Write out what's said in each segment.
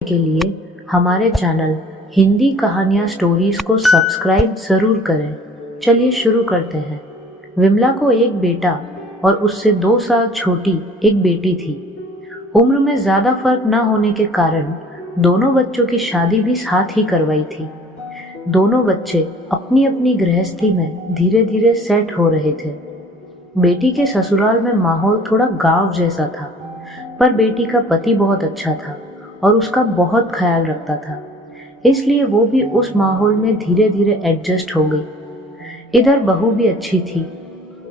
के लिए हमारे चैनल हिंदी कहानियाँ स्टोरीज़ को सब्सक्राइब ज़रूर करें। चलिए शुरू करते हैं। विमला को एक बेटा और उससे 2 साल छोटी एक बेटी थी। उम्र में ज़्यादा फर्क न होने के कारण दोनों बच्चों की शादी भी साथ ही करवाई थी। दोनों बच्चे अपनी अपनी गृहस्थी में धीरे धीरे सेट हो रहे थे। बेटी के ससुराल में माहौल थोड़ा गांव जैसा था, पर बेटी का पति बहुत अच्छा था और उसका बहुत ख्याल रखता था, इसलिए वो भी उस माहौल में धीरे धीरे एडजस्ट हो गई। इधर बहू भी अच्छी थी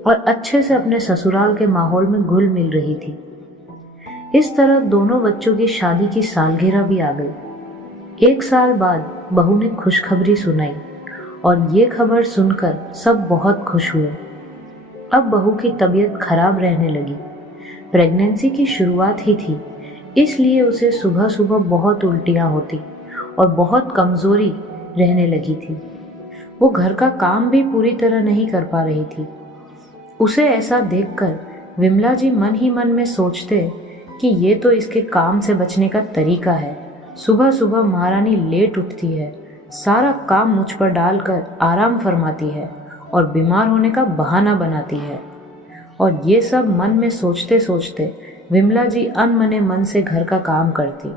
और अच्छे से अपने ससुराल के माहौल में घुल मिल रही थी। इस तरह दोनों बच्चों की शादी की सालगिरह भी आ गई। 1 साल बाद बहू ने खुशखबरी सुनाई और ये खबर सुनकर सब बहुत खुश हुए। अब बहू की तबीयत खराब रहने लगी। प्रेगनेंसी की शुरुआत ही थी, इसलिए उसे सुबह सुबह बहुत उल्टियाँ होती और बहुत कमज़ोरी रहने लगी थी। वो घर का काम भी पूरी तरह नहीं कर पा रही थी। उसे ऐसा देखकर विमला जी मन ही मन में सोचते कि ये तो इसके काम से बचने का तरीका है। सुबह सुबह महारानी लेट उठती है, सारा काम मुझ पर डालकर आराम फरमाती है और बीमार होने का बहाना बनाती है। और ये सब मन में सोचते सोचते विमला जी अनमने मन से घर का काम करती।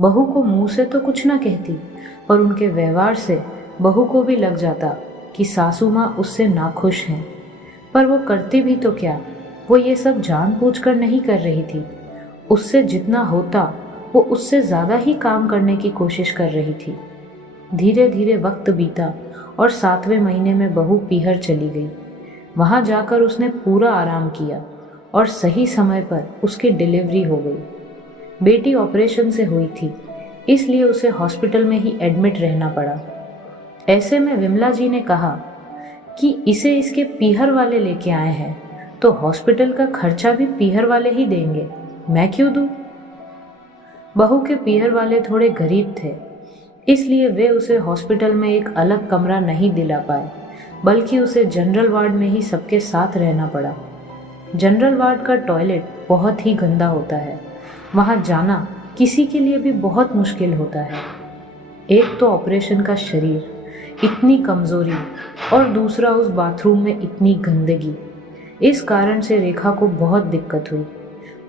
बहू को मुंह से तो कुछ ना कहती, पर उनके व्यवहार से बहू को भी लग जाता कि सासू माँ उससे नाखुश हैं। पर वो करती भी तो क्या, वो ये सब जानबूझकर नहीं कर रही थी। उससे जितना होता वो उससे ज़्यादा ही काम करने की कोशिश कर रही थी। धीरे धीरे वक्त बीता और 7वें महीने में बहू पीहर चली गई। वहाँ जाकर उसने पूरा आराम किया और सही समय पर उसकी डिलीवरी हो गई। बेटी ऑपरेशन से हुई थी, इसलिए उसे हॉस्पिटल में ही एडमिट रहना पड़ा। ऐसे में विमला जी ने कहा कि इसे इसके पीहर वाले लेके आए हैं, तो हॉस्पिटल का खर्चा भी पीहर वाले ही देंगे, मैं क्यों दूँ। बहू के पीहर वाले थोड़े गरीब थे, इसलिए वे उसे हॉस्पिटल में एक अलग कमरा नहीं दिला पाए, बल्कि उसे जनरल वार्ड में ही सबके साथ रहना पड़ा। जनरल वार्ड का टॉयलेट बहुत ही गंदा होता है, वहाँ जाना किसी के लिए भी बहुत मुश्किल होता है। एक तो ऑपरेशन का शरीर, इतनी कमज़ोरी, और दूसरा उस बाथरूम में इतनी गंदगी। इस कारण से रेखा को बहुत दिक्कत हुई,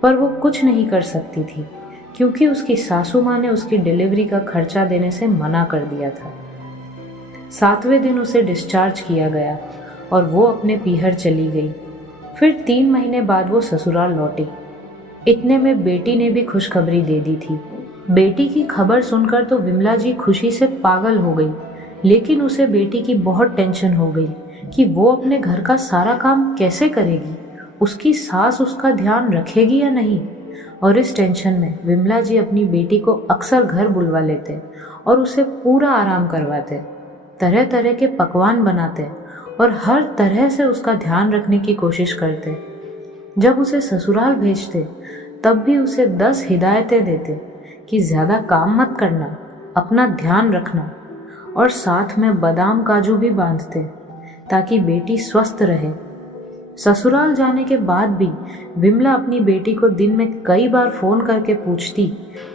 पर वो कुछ नहीं कर सकती थी क्योंकि उसकी सासू माँ ने उसकी डिलीवरी का खर्चा देने से मना कर दिया था। 7वें दिन उसे डिस्चार्ज किया गया और वो अपने पीहर चली गई। फिर 3 महीने बाद वो ससुराल लौटी। इतने में बेटी ने भी खुशखबरी दे दी थी। बेटी की खबर सुनकर तो विमला जी खुशी से पागल हो गई, लेकिन उसे बेटी की बहुत टेंशन हो गई कि वो अपने घर का सारा काम कैसे करेगी, उसकी सास उसका ध्यान रखेगी या नहीं। और इस टेंशन में विमला जी अपनी बेटी को अक्सर घर बुलवा लेते और उसे पूरा आराम करवाते, तरह तरह के पकवान बनाते और हर तरह से उसका ध्यान रखने की कोशिश करते। जब उसे ससुराल भेजते तब भी उसे 10 हिदायतें देते कि ज़्यादा काम मत करना, अपना ध्यान रखना, और साथ में बादाम काजू भी बांधते ताकि बेटी स्वस्थ रहे। ससुराल जाने के बाद भी विमला अपनी बेटी को दिन में कई बार फ़ोन करके पूछती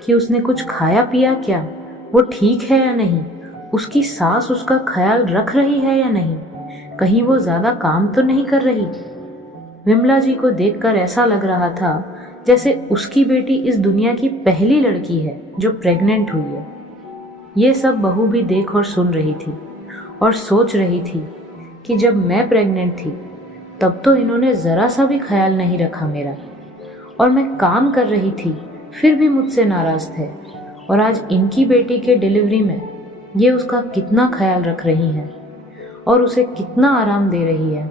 कि उसने कुछ खाया पिया क्या, वो ठीक है या नहीं, उसकी सास उसका ख्याल रख रही है या नहीं, कहीं वो ज़्यादा काम तो नहीं कर रही। विमला जी को देखकर ऐसा लग रहा था जैसे उसकी बेटी इस दुनिया की पहली लड़की है जो प्रेग्नेंट हुई है। ये सब बहू भी देख और सुन रही थी और सोच रही थी कि जब मैं प्रेग्नेंट थी तब तो इन्होंने ज़रा सा भी ख्याल नहीं रखा मेरा, और मैं काम कर रही थी फिर भी मुझसे नाराज़ थे, और आज इनकी बेटी के डिलीवरी में ये उसका कितना ख्याल रख रही हैं और उसे कितना आराम दे रही है।